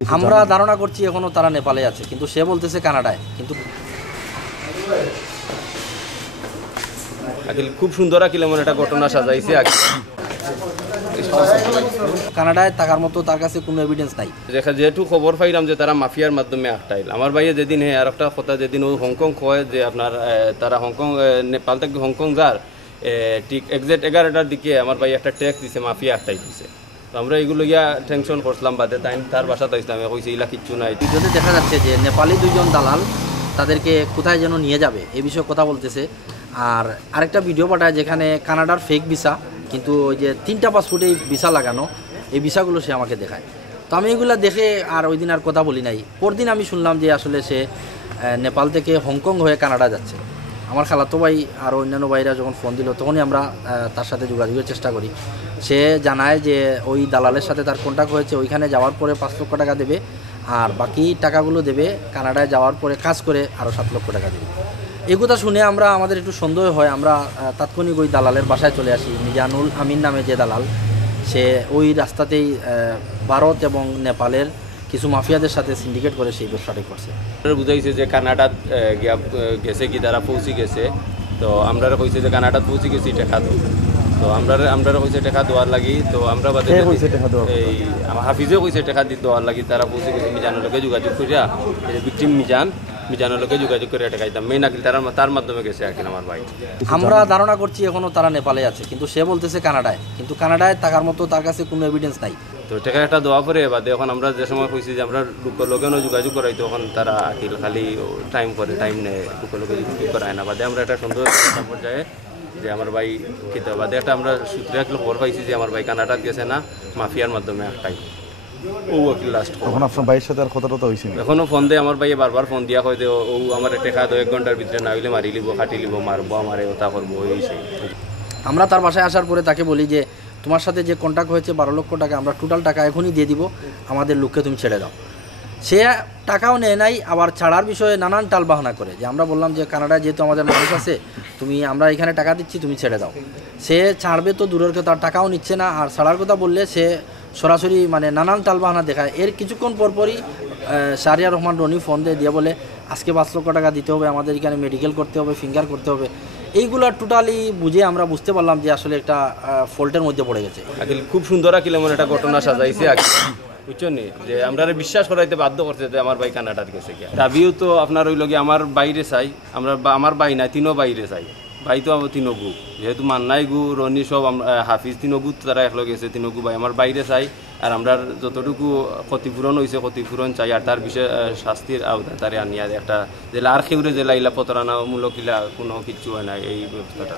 আমরা ধারণা করছি এখনো তারা নেপালে আছে, কিন্তু সে বলতেছে কানাডায়। কিন্তু খুব সুন্দর এমন একটা ঘটনা সাজাইছে। কানাডায় থাকার মতো তার কাছে কোনো এভিডেন্স নাই। যেহেতু খবর পাইলাম যে তারা মাফিয়ার মাধ্যমে আটটাইল, আমার ভাইয়ে যেদিন আর একটা কথা যেদিন ও হংকং কয় যে আপনার তারা হংকং নেপাল থেকে হংকং যার ঠিক এক্সাক্ট 11টার দিকে আমার ভাই একটা ট্যাক্স দিছে মাফিয়া আটটাই দিছে। তো আমরা এগুলো গিয়া টেনশন করছিলাম, বাদে তার বাসাতে আসলাম, কইছে এগুলা কিচ্ছু নাই। ভিডিওতে দেখা যাচ্ছে যে নেপালি দুইজন দালাল তাদেরকে কোথায় যেন নিয়ে যাবে এই বিষয়ে কথা বলতেছে। আর আরেকটা ভিডিও পাঠায় যেখানে কানাডার ফেক ভিসা, কিন্তু ওই যে 3টা পাসপোর্টে ভিসা লাগানো, এই ভিসাগুলো সে আমাকে দেখায়। তো আমি এগুলো দেখে আর ওই দিন আর কথা বলি নাই। পরদিন আমি শুনলাম যে আসলে সে নেপাল থেকে হংকং হয়ে কানাডা যাচ্ছে। আমার খালাতো ভাই আর অন্যান্য ভাইরা যখন ফোন দিল তখনই আমরা তার সাথে যোগাযোগের চেষ্টা করি। সে জানায় যে ওই দালালের সাথে তার কন্ট্যাক্ট হয়েছে, ওইখানে যাওয়ার পরে 5 লক্ষ টাকা দেবে, আর বাকি টাকাগুলো দেবে কানাডায় যাওয়ার পরে কাজ করে আরও 7 লক্ষ টাকা দেবে। এই কথা শুনে আমাদের একটু সন্দেহ হয়। আমরা তাৎক্ষণিক ওই দালালের বাসায় চলে আসি। মিজানুল আমিন নামে যে দালাল, সে ওই রাস্তাতেই ভারত এবং নেপালের কিছু মাফিয়াদের সাথে সিন্ডিকেট করে সেই ব্যবসাটি করছে। বুঝাইছে যে কানাডাত গেছে কি তারা পৌঁছে গেছে। তো আমরা কইছে যে কানাডাত পৌঁছে গেছি টাকা দাও। তো আমরা কইছে টাকা দেওয়ার লাগি। তো আমরা বাদে এই হাফিজে কইছে টাকা দিতে দেওয়ার লাগি। তারা পৌঁছে গেছে মিজানের লোকে যোগাযোগ করিয়া, ভিকটিম মিজানের লোকে যোগাযোগ করে টাকা দিতাম মেইন আকিল তার মাধ্যমে গেছে আকিল আমার ভাই। আমরা ধারণা করছি এখনো তারা নেপালে আছে, কিন্তু সে বলতেছে কানাডায়। কিন্তু কানাডায় থাকার মতো তার কাছে কোনো এভিডেন্স নাই। তো টাকা একটা দেওয়া পরে বাদে এখন আমরা যে সময় কইছি যে আমরা লোকেও যোগাযোগ করাই, তখন তারা আকিল খালি টাইম নেয়, লোকে যোগাযোগ করায় না। বাদে আমরা একটা সুন্দর পর্যায়ে যে আমার ভাই খেতে বাদে একটা আমরা সূত্রে একটা খবর পাইছি যে আমার ভাই কানাডাত গেছে না, মাফিয়ার মাধ্যমে একটাই ও আকিল লাস্ট। এখন আপনার ভাইয়ের সাথে আর কথাটা হয়েছে? এখনো ফোন দেয় আমার ভাইয়ে, বারবার ফোন দিয়া হয় যে ও আমার টাকা 1 ঘন্টার ভিতরে না হইলে মারি লিব, কাটি লিব, মারবো, আমার ওটা করবো, এই সেই। আমরা তার বাসায় আসার পরে তাকে বলি যে তোমার সাথে যে কন্ট্যাক্ট হয়েছে 12 লক্ষ টাকা, আমরা টোটাল টাকা এখনই দিয়ে দিব, আমাদের লোককে তুমি ছেড়ে দাও। সে টাকাও নেয় নাই, আবার ছাড়ার বিষয়ে নানান টাল বাহানা করে। যে আমরা বললাম যে কানাডায় যেহেতু আমাদের মানুষ আছে, আমরা এখানে টাকা দিচ্ছি, তুমি ছেড়ে দাও। সে ছাড়বে তো দূরের কথা, টাকাও নিচ্ছে না। আর ছাড়ার কথা বললে সে সরাসরি নানান টাল বাহানা দেখায়। এর কিছুক্ষণ পরপরই শাহরিয়ার রহমান রনি ফোন দিয়ে বলে আজকে 5 লক্ষ টাকা দিতে হবে, আমাদের এখানে মেডিকেল করতে হবে, ফিঙ্গার করতে হবে। এইগুলো টোটালি বুঝে আমরা বুঝতে পারলাম যে আসলে একটা ফল্টের মধ্যে পড়ে গেছে। খুব সুন্দর এমন একটা ঘটনা সাজাইছে বুঝছো নি, যে আমরা বিশ্বাস করাইতে বাধ্য করছে যে আমার ভাই কানাডার গেছে। দাবিও তো আপনার ওই লগে আমার বাইরে চাই, আমার ভাই নাই, 3ও বাইরে চাই। ভাই তো আমার 3 গু, যেহেতু মান্নাই গু রনি সব হাফিজ 3 গু তারা একলগে গেছে, 3 গু ভাই আমার বাইরে চাই। আর আমরা যতটুকু ক্ষতিপূরণ হয়েছে ক্ষতিপূরণ চাই, আর তার বিষয়ে শাস্তির আওতায় তারে আনিয়া একটা জেলা আর খেউরে জেলা ইলা প্রতারণামূলক ইলা কোনো কিছু হয় না এই ব্যবস্থাটা।